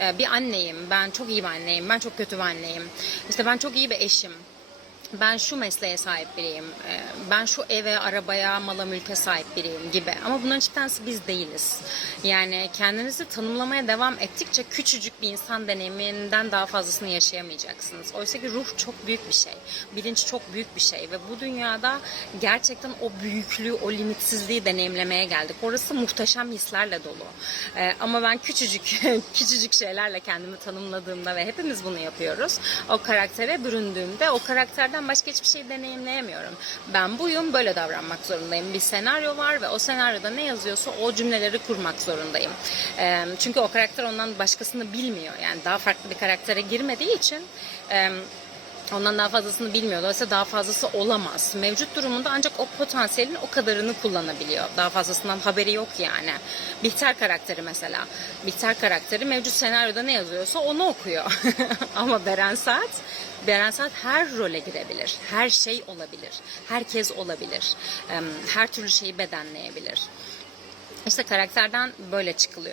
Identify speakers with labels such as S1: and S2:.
S1: Ee, bir anneyim, ben çok iyi bir anneyim, ben çok kötü bir anneyim. İşte ben çok iyi bir eşim. Ben şu mesleğe sahip biriyim. Ee, Ben şu eve, arabaya, mala, mülke sahip biriyim gibi. Ama bunların hiçbirisi biz değiliz. Yani kendinizi tanımlamaya devam ettikçe küçücük bir insan deneyiminden daha fazlasını yaşayamayacaksınız. Oysa ki ruh çok büyük bir şey. Bilinç çok büyük bir şey. Ve bu dünyada gerçekten o büyüklüğü, o limitsizliği deneyimlemeye geldik. Orası muhteşem hislerle dolu. Ee, Ama ben küçücük, küçücük şeylerle kendimi tanımladığımda ve hepimiz bunu yapıyoruz. O karaktere büründüğümde o karakterden başka hiçbir şey deneyimleyemiyorum. Ben buyum, böyle davranmak zorundayım. Bir senaryo var ve o senaryoda ne yazıyorsa o cümleleri kurmak zorundayım. Ee, Çünkü o karakter ondan başkasını bilmiyor. Yani daha farklı bir karaktere girmediği için... e, Ondan daha fazlasını bilmiyor. Dolayısıyla daha fazlası olamaz. Mevcut durumunda ancak o potansiyelin o kadarını kullanabiliyor. Daha fazlasından haberi yok yani. Bihter karakteri mesela. Bihter karakteri mevcut senaryoda ne yazıyorsa onu okuyor. Ama Beren Saat, Beren Saat her role girebilir. Her şey olabilir. Herkes olabilir. Her türlü şeyi bedenleyebilir. İşte karakterden böyle çıkılıyor.